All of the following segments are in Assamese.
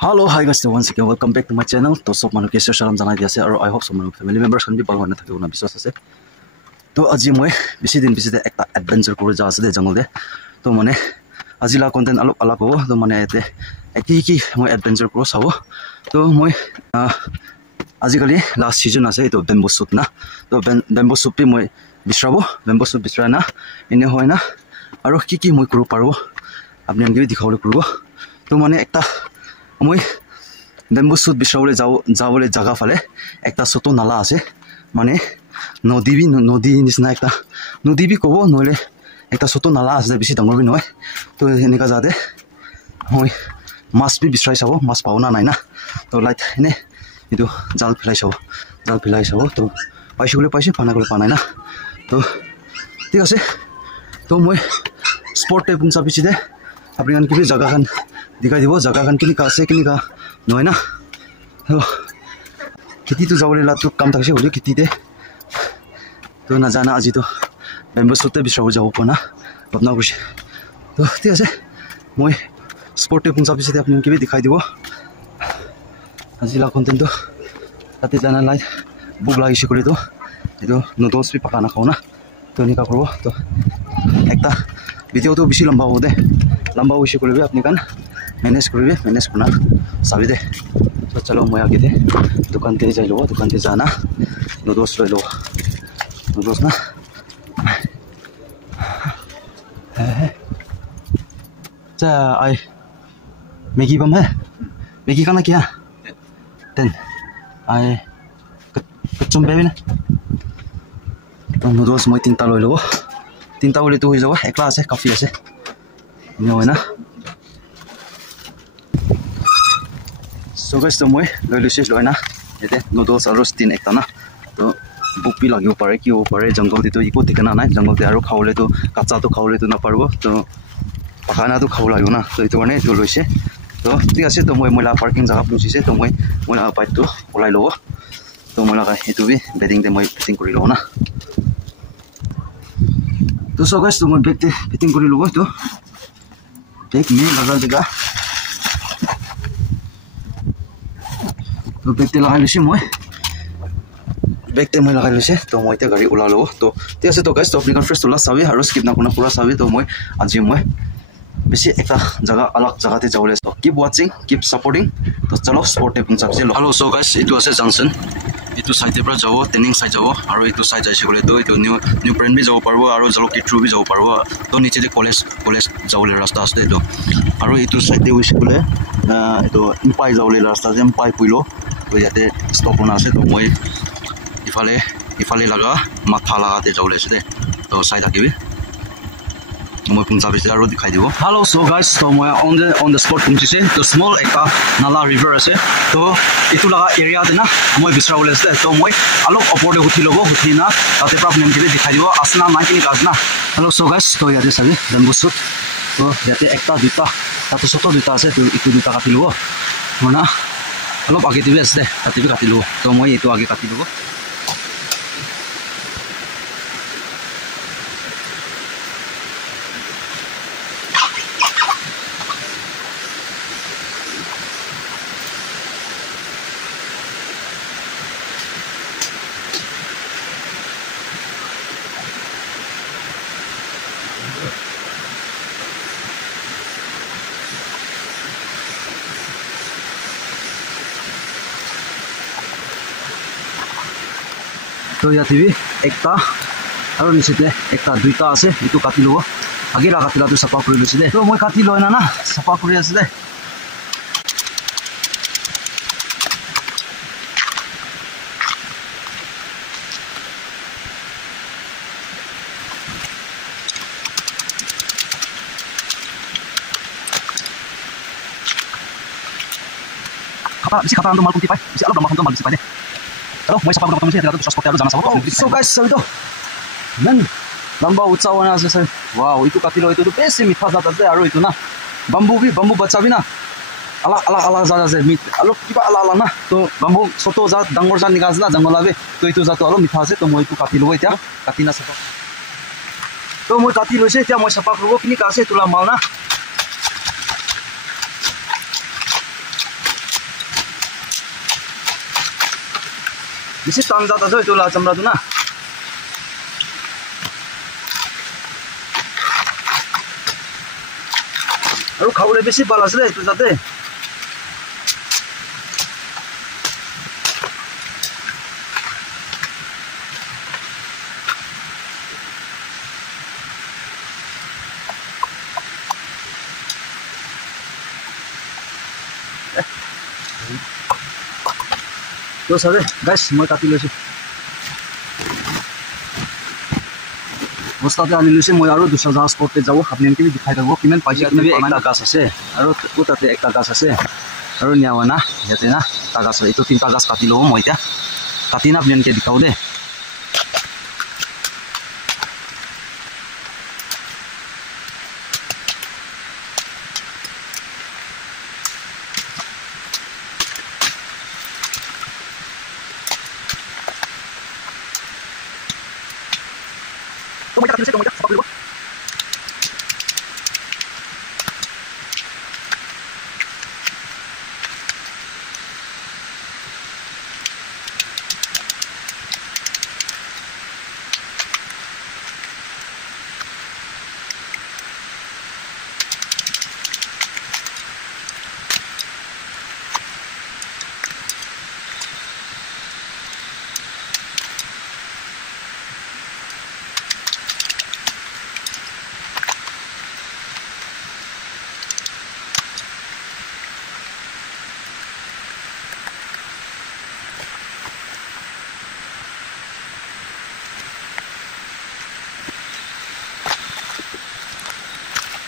Hello, hi guys, once again welcome back to my channel. To sob manu kese salam janai diase aru I hope so manu family members kan bi bal hoina thakibona biswas ase. To aji moi bisi din bisite ekta adventure kori ja ase de jungle de. To mane aji la content alok alak hobo. To mane ete ki moi adventure koro sabo. To moi aji kali last season ase to bamboo shoot na. To bamboo shoot pi moi bisrabo bamboo shoot bisrana ine hoina aru ki moi koro parbo. Apni ange bi dikhawole korbo. To mane ekta মই বেম্বু শুট বিছাবলৈ যাবলৈ জায়গা ফালে একটা ছোট নালা আছে মানে নদী নিচিনা একটা নদী বি কব নহলে একটা ছোট নালা আছে বেছি ডাঙৰ বি নহয় তো এনেকা যাতে মই মাছ বি বিচাৰি চাব মাছ পাও না নাই না তো লাইট এনে এটো জাল ফেলাই চাব তো পাইছবলৈ পাইছে পানা গলে পা নাই না তো ঠিক আছে তো মই স্পট টেপিং চাপিছি দে আপুনি আন কিবি জায়গাখন दिखाई দিব জায়গাখান কিনিকা আছে কিনিকা নহয় না খেতিটো যাবলৈ লাটো কাম থাকিছে হলি খেতিতে তো নাজানা আজি তো বেম্বু শুটে বিচাৰিব যাব পৰা না ভাবনা কৰিছে তো ঠিক আছে মই স্পৰ্টে পুঞ্জা পিছতে আপুনি কিবি দেখাই দিব আজি লা কন্টেন্টটো তাতে জানা লাইট বুক লাগিছে কৰি তো এটো নুডলছ বি পাকা নাখাও না তো এনেকা কৰিব তো একটা ভিডিওটো বেছি লম্বা হ'ব দে লম্বা হৈছে কৰিবি আপুনি কান मैनेज करिए मैनेज करना साबी दे तो चलो मैं आगे दे दुकान ते जाई लो दुकान ते जाना नूडल्स ले लो नूडल्स ना है जा आई मैगी बम है मैगी खाना क्या टेन आई कच्चम बेबी ना तो नूडल्स मैं तीनटा ले लो तीनटा बोले तो हो जाओ एक क्लास है काफी है नहीं है ना So guys, to moi loilusis loina ete noodles aru steam ekta na to book bi lagibo pare ki ho pare jungle te to iko tikana nai jungle te aru khawle to kacha to khawle to na parbo to pakana to khaw lagibo na to itu ane to loise to ঠিক আছে to moi moila parking jaga puchise to moi moila bike to olai lobo to moila ka itu bi bedding te moi fitting kori lobo na to so guys to moi bag te fitting kori lobo to bag me lagal jaga तो बैग ते लगाइ लैसे মই बैग ते মই लगाइ लैसे तो মই ते गाड़ी उला लो तो ঠিক আছে তো गाइस तो अपनी कन्फ्रेंस तुला साबे और स्किप ना कोना पूरा साबे तो মই আজি মই बेसी एकटा जगह अलग जगह ते जावले तो कीप वाचिंग कीप सपोर्टिंग तो चलो स्पॉट टे पंजाब से हेलो सो गाइस इटु আছে जंक्शन इटु साइड ते पर जाओ टेनिंग साइड जाओ और इटु साइड जाइसे गले तो इटु न्यू ब्रांड भी जाओ पारबो और जलो के थ्रू भी जाओ पारबो तो नीचे दे कॉलेज जावले रास्ता আছে तो और इटु साइड दे उइस गले इटु इम्पाई जावले रास्ता जे इम्पाई पुइलो तो याते स्टॉप होना আছে तो মই इफाले लगा माथा लगाते जावले আছে दे तो साइड आकेबी মই पंजाबी से आरो दिखाई दिबो हेलो सो गाइस तो मैं ऑन द स्पॉट पहुंचिसे तो स्मॉल एकटा नाला रिवर আছে तो इतु लगा एरिया दे ना मैं बिसरावले আছে तो मैं अलग ऊपर दे उठी लबो उठी ना ताते प्रॉब्लम के दिखाई दिबो असना माइकिन गाजना हेलो सो गाइस तो याते सभी बेम्बू शूट तो याते एकटा दुटा ताते छोटो दुटा আছে तो इतु दुटा काटि लबो होना अलग आगे दिबे আছে ताते भी काटि लबो तो मैं इतु आगे काटि लबो तो याते भी एकटा और निचेते एकटा दुइटा আছে इतु काटि लबो आगे ला काटिला तो सफा কৰি লৈছে দে तो মই काटि লয় না सफा কৰি আছে দে bisa kata untuk mal kunti pai bisa alok mal kunti pai deh kalau mau siapa kamu sih ada transport ada jangan sabar so guys so itu men lamba utsawana ase wow itu katilo itu tuh besi mitha jata ase aru itu na bambu bacha bi na ala jata ase mit alok kiba ala na to bambu soto jat dangor jan nikas na jangolabe to itu jato alok mitha ase to moi itu katilo eta katina sapa to moi katilo se eta moi sapa krobo kini ka ase tula mal na বেছি টান জাত আছে এইটো লাল চামৰাটো না আৰু খাবলৈ বেছি ভাল আছিলে এইটো যাতে তো সবে গাইস মই কাটি লৈছো বস্তাতে আনি লৈছে মই আৰু দুটা জাহাজ স্পটতে যাব আপোনালোকে দেখাই দিব কিমান পাইছে কিমান একটা গাছ আছে আৰু ওটাতে একটা গাছ আছে আৰু নিয়াৱানা ইয়াতে না এটা গাছ এইটো তিনটা গাছ কাটি লওঁ মই এতিয়া কাটি না আপোনালোকে দেখাও দে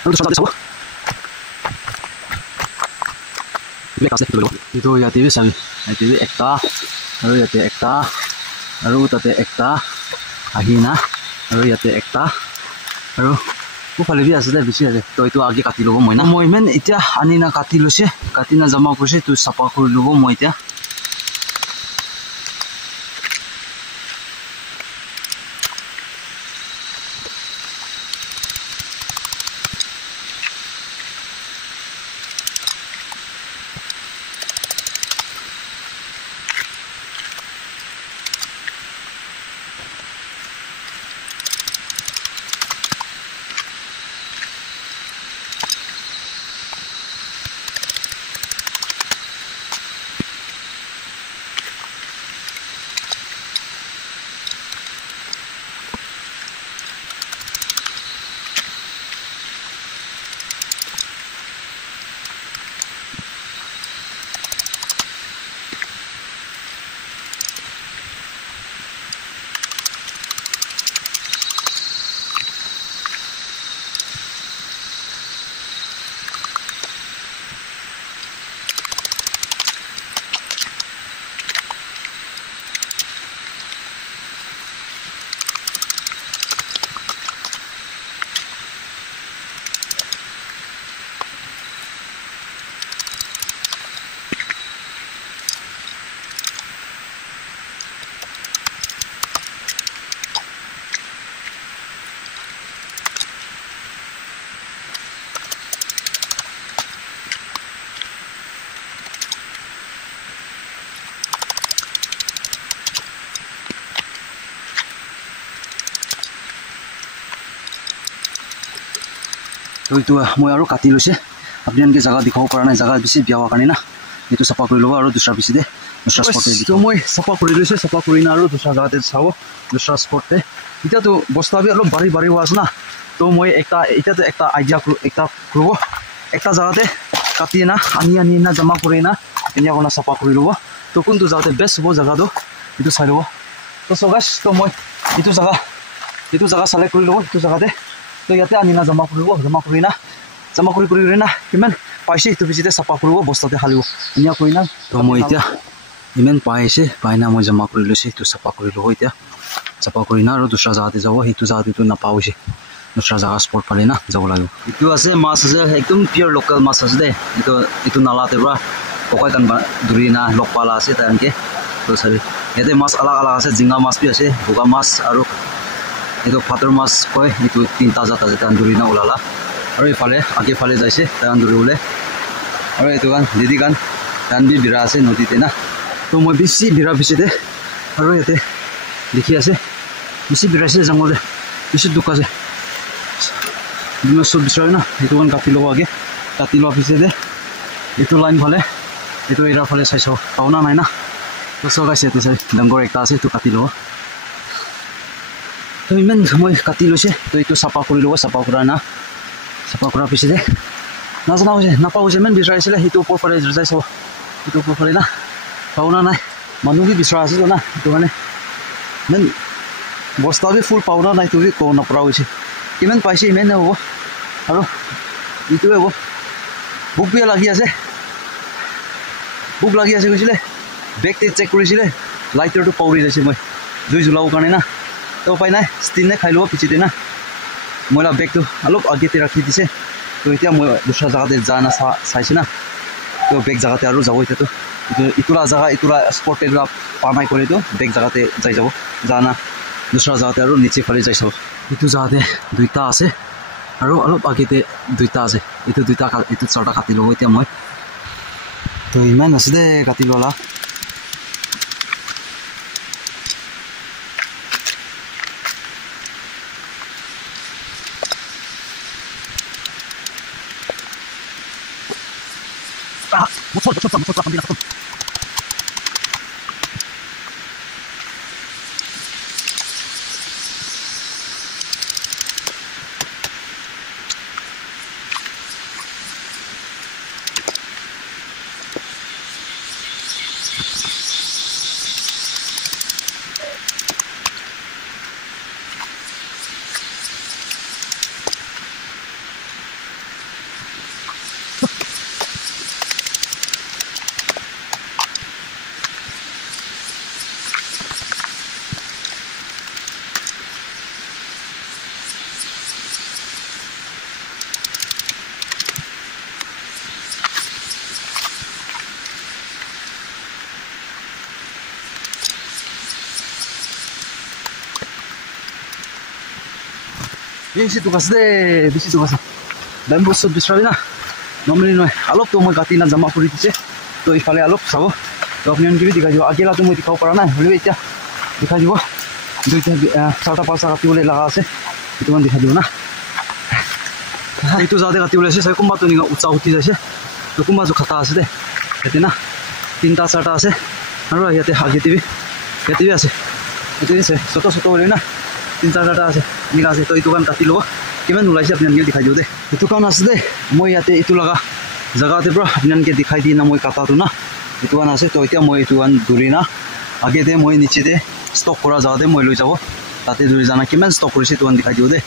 itu salah itu ya TV sabi TV ekta aru yate ekta aru tate ekta ahina aru yate ekta aru kufale bi asile bisi ase to itu age kati lobo moi na moi men itia anina kati lose kati na jama kurse tu sapa kori lobo moi itia তো itu মই আৰু কাটি লৈছে আপোনালোকে জায়গা দেখাব পৰা নাই জায়গা বেছি বিয়া হোৱা কাৰণে না এইটো চাফা কৰি ল'ব আৰু দুসৰা বেছি দে দুসৰা স্পটে তো মই চাফা কৰি লৈছে চাফা কৰি না আৰু দুসৰা জায়গাতে চাব দুসৰা স্পটে এতিয়াতো বস্তা বি অলপ বাঢ়ি বাঢ়ি হোৱা আছে না তো মই এতিয়াতো একটা আইডিয়া একটা কৰিব একটা জায়গাতে কাটি না আনি না জমা কৰি না এনে কোনা চাফা কৰি ল'ব তো কোনটো জায়গাতে বেষ্ট হ'ব জায়গাটো এইটো চাই ল'ব তো সগাস তো মই এইটো জায়গা সেলেক্ট কৰি ল'ব এইটো জায়গাতে তো ইয়াতে আনি না জমা কৰিব জমা কৰি না কিমান পাইছে এইটো পিছতে চাফা কৰিব বস্তাতে হালিব এনে কৰি না তো মই এতিয়া ইমান পাইছে পাই না মই জমা কৰি লৈছে এইটো চাফা কৰি ল'ব এতিয়া চাফা কৰি না আৰু দুসৰা জায়গাতে যাব সেইটো জায়গাটো নাপাওঁছে দুসৰা জায়গা স্পট পালে না যাব লাগিব এইটো আছে মাছ আছে একদম পিয়ৰ লোকেল মাছ আছে দে এইটো নালাতে পৰা পকাই কান ধৰি না লগ পালা আছে তানকে তো চাবি ইয়াতে মাছ আলাগ আছে জিঙা মাছ বি আছে ভোগা মাছ আৰু এইটো ফাটৰ মাছ কয় এইটো তিনটা জাত আছে তান ধৰি না ওলালা আৰু এইফালে আগে ফালে যাইছে তান ধৰি ওলে আৰু এইটো গান দিদি গান তান বি বিৰা আছে নদীতে না তো মই বেছি বিৰা পিছতে আৰু ইয়াতে দেখি আছে বেছি বিৰাইছে জংঘলে বেছি দুখ আছে চব বিচাৰে না সেইটো কাৰণে কাটি ল'ব আগে কাটি লোৱাৰ পিছতে এইটো লাইন ফালে এইটো এৰাৰ ফালে চাই চাওঁ পাওনা নাই না চব আছে ইয়াতে চাই ডাঙৰ একটা আছে এইটো কাটি ল'ব তো ইমান মই কাটি লৈছে তো এইটো চাফা কৰি ল'ব চাফা কৰা না চাফা কৰাৰ পিছতে নাজানা হৈছে নাপাওঁ হৈছে ইমান বিচাৰিছিলে সেইটো ওপৰ ফালে যাই চাব সেইটো ওপৰ ফালে না পাওনা নাই মানুহ বি বিচৰা আছিল না সেইটো কাৰণে ইমান বস্তা বি ফুল পাওনা নাই তুমি ক'ব নপৰা হৈছে কিমান পাইছে ইমানে হ'ব আৰু এইটোৱে হ'ব ভোক বিয়া লাগি আছে কৈছিলে বেগটো চেক কৰিছিলে লাইটাৰটো পাউৰি যাইছে মই জুই জ্বলাবৰ কাৰণে না তো উপায় নাই ষ্টিনে খাই ল'ব পিছতে না মই বেগটো অলপ আগতে ৰাখি দিছে তো এতিয়া মই দুসৰা জেগাতে যা না চাইছে না তো বেগ জেগাতে আৰু যাব এতিয়াতো ইটোৰা জেগা ইটোৰা স্পট এগুলা পামাই কৰিতো বেগ জেগাতে যাই যাব যা না দুসৰা জেগাতে আৰু নিচে ফালে যাই চাব এইটো জেগাতে দুইটা আছে আৰু অলপ আগতে দুইটা আছে এইটো দুইটা এইটো চাৰিটা কাটি ল'ব এতিয়া মই তো ইমান আছে দে কাটি ল'লা বছৰ বেছি দুখ আছে দে বেছি দুখ আছে বেম্বু চব বিচাৰি না নৰ্মেলি নহয় অলপতো মই কাটি না জমা কৰি দিছে তো ইফালে অলপ চাব তো আপোনালোকে দেখাই দিব আগেলাটো মই দেখাব পৰা নাই হ'লেও এতিয়া দেখাই দিব দুইটা চাৰিটা পাঁচটা কাটিবলৈ লগা আছে সেইটো মানে দেখাই দিব না এইটো যাওঁতে কাটিবলৈ আছে চাই কোনোবাটো নিগা উৎসাহ উঠি যাইছে তো কোনোবা খাটা আছে দে ইয়াতে না তিনিটা চাৰিটা আছে আৰু ইয়াতে আগেতে বি আছে এইটো আছে ছোট ছোট কৰি না তিন চাৰিটা আছে এনেকুৱা আছে তো এইটো কাম কাটি ল'ব কিমান ওলাইছে আপোনালোকে দেখাই দিওঁ দে এইটো কাম আছে দে মই ইয়াতে এইটো লগা জেগাতে পৰা আপোনালোকে দেখাই দি না মই কাটাটো না এইটো কাম আছে তো এতিয়া মই এইটো কাম ধৰি না আগেতে মই নিচেতে ষ্টক কৰা জেগাতে মই লৈ যাব তাতে ধৰি জানা কিমান ষ্টক কৰিছে এইটো কাম দেখাই দিওঁ দে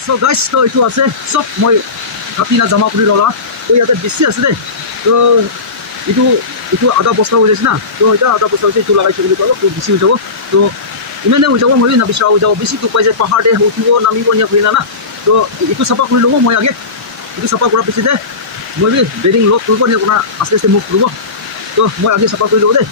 So guys, তো এইটো আছে সব মই কাটি না জমা কৰি ল'লা তো ইয়াতে বেছি আছে দে তো এইটো আধা বস্তা হৈ যাইছে না তো এতিয়া আধা বস্তা হৈছে এইটো লগাইছে বুলি ক'লো তো বেছি হৈ যাব তো ইমানে হৈ যাব মই নাবিচাৰা হৈ যাব বেছি দুখ পাই যায় পাহাৰতে উঠিব নামিব নিয়া কৰি না তো এইটো চাফা কৰি ল'ব মই আগে এইটো চাফা কৰাৰ পিছতে মই বেডিং লগ কৰিব নিয়া আপোনাৰ আস্তে আস্তে মুভ কৰিব তো মই আগে চাফা কৰি ল'ব দে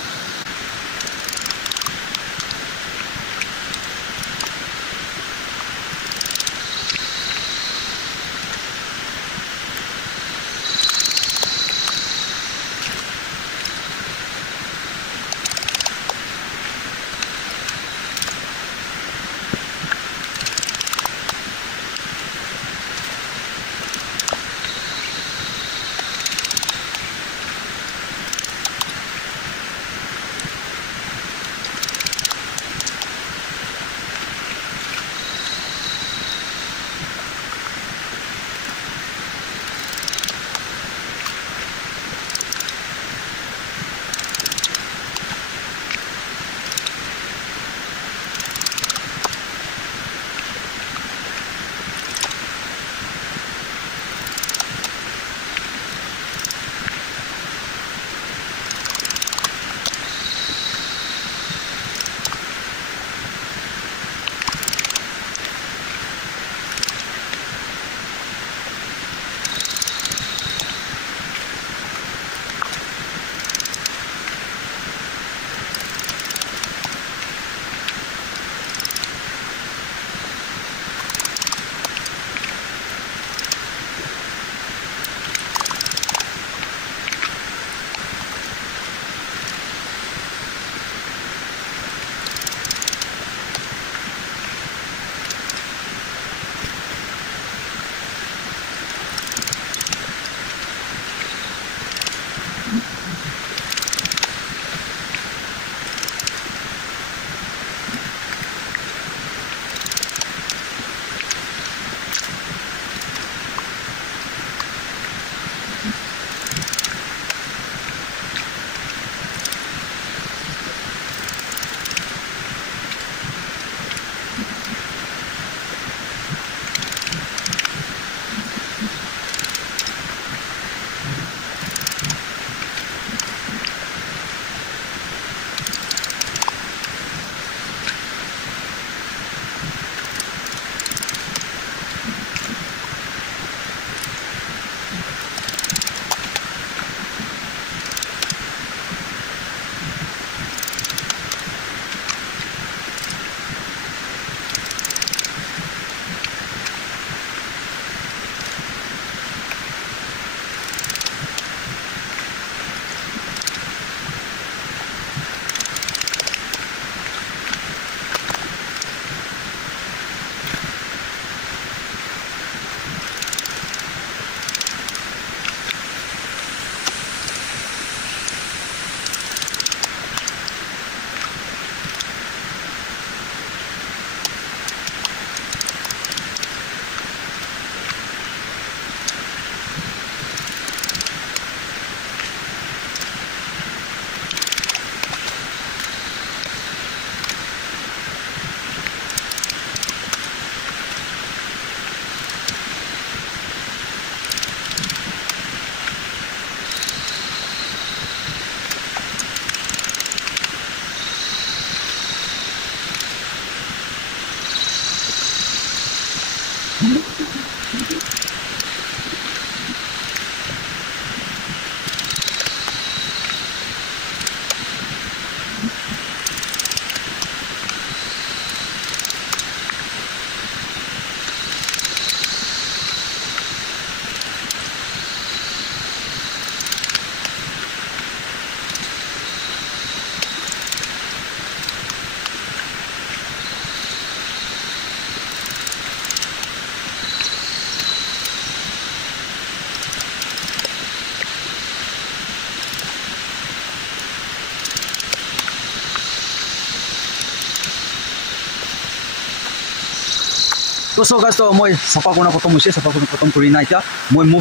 तो सो गाइस तो मैं सफा करना खत्म होइसे सफा करना खत्म करी ना इटा मैं मुव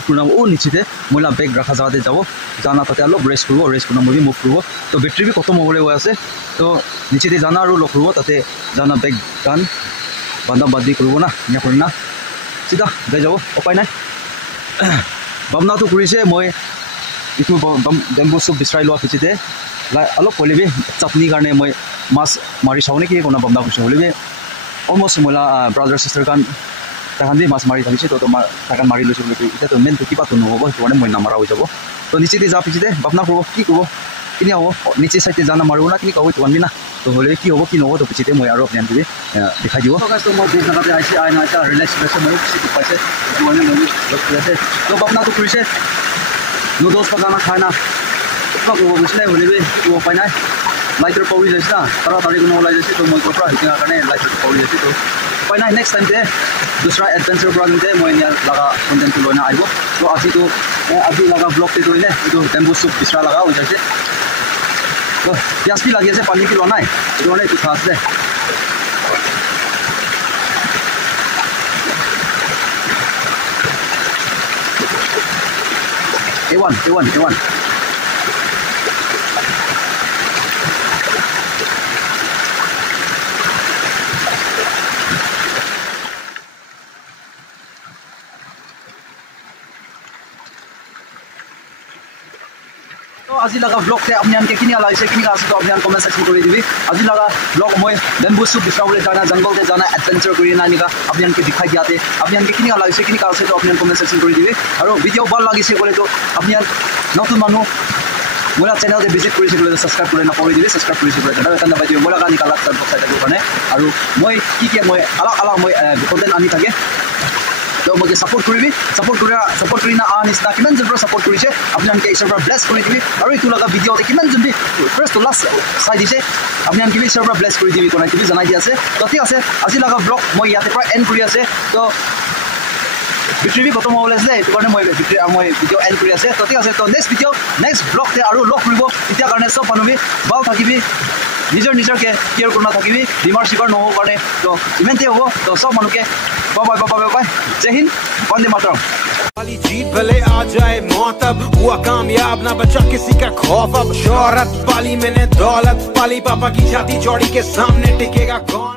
करना ओ नीचे मोला बैग रखा जाते जाबो जाना ताते अलग रेस्ट करना मैं मुव करबो तो बैटरी भी खत्म होबले होय আছে तो नीचे दे जाना और लग करबो ताते जाना बैग गान बांधा बादी करबो ना या करना सीधा दे जाबो उपाय নাই भावना तो करिसे मैं इतु बेम्बू सूप बिस्राय लोआ पिछते अलग पहले चटनी कारण मैं माछ मारी चाव नेकी कोना भावना करसे बोले अलमोस्ट मोला ब्रादर सिस्टर कान तहन भी माछ मारी थाकिसे तो ताकान मारी लैसे बोले इटा तो मेन तो किबा तो নহব तो मैं नामारा हो যাব तो नीचे दे जा पिछते भावना करबो की करबो किनि हो नीचे साइड जाना मारबो ना किनि कहबो तो आनबि ना तो बोले की हो कि নহব तो पिछते मैं आरो अपने दिबे दिखाई दिबो तो गाइस तो मैं देख जगह आइसे आइ ना ता रिलैक्स करसे मैं किसी पासे तो मैं लग करसे तो भावना तो करिसे नूडल्स पकाना खाना तो को बुझले बोले बे वो पाइना लाइटर पाउरी जैसा तारा तारी को लाई जैसे तो मैं कोपरा हिया करने लाइटर पाउरी जैसे तो पाइना नेक्स्ट टाइम पे दूसरा एडवेंचर प्रोग्राम दे मैं यहाँ लगा कंटेंट को लेना आइबो तो अभी लगा ब्लॉग पे तोड़ने तो बेम्बू सूप पिसरा लगा हो जैसे तो प्याज भी लगे से पानी की लोना है तो ने कुछ खास दे A1 तो आज लगा ब्लॉग से अपने के किनी आलाइसे किनी का तो अपने कमेंट सेक्शन कर दिबी आज लगा ब्लॉग मैं बेम्बू सूप बिस्रावले जाना जंगल से जाना एडवेंचर करिना निका अपने के दिखाई दियाते अपने के किनी आलाइसे किनी का तो अपने कमेंट सेक्शन कर दिबी और वीडियो ভাল লাগিছে बोले तो अपने नतुन मानु मोला चैनल से विजिट करिसे बोले सब्सक्राइब करे ना कर दिबी सब्सक्राइब करिसे बोले दादा दादा बाइदियो मोला गानी काला तर बसाइ थाको भने और मैं की मैं अलग मैं कंटेंट आनी थाके तो मुझे सपोर्ट करिना निस्ता किमान जन सपोर्ट करिसे अपने के सर्वर ब्लेस कर दिबी और इतु लगा वीडियो ते किमान जन फर्स्ट टू लास्ट साइ दिसे अपने के सर्वर ब्लेस कर दिबी कोना कि जनाइ दियासे तो ठीक আছে আজি लगा ब्लॉग मैं याते पर एंड करि আছে तो बैटरी भी खत्म होले আছে एतु कारण मैं वीडियो एंड करि আছে तो ठीक আছে तो नेक्स्ट ब्लॉग ते आरो लग करिबो इटा कारण सब मानुबी बाल থাকিবি निजर के केयर करना থাকিবি बीमार शिकार न हो कारण तो इमेंटे हो तो सब मानुके बाय जय हिंद वंदे मातरम वाली जीत भले आ जाए मौत अब हुआ कामयाब ना बचा किसी का खौफ अब शोहरत पाली मैंने दौलत पाली पापा की छाती चौड़ी के सामने टिकेगा कौन।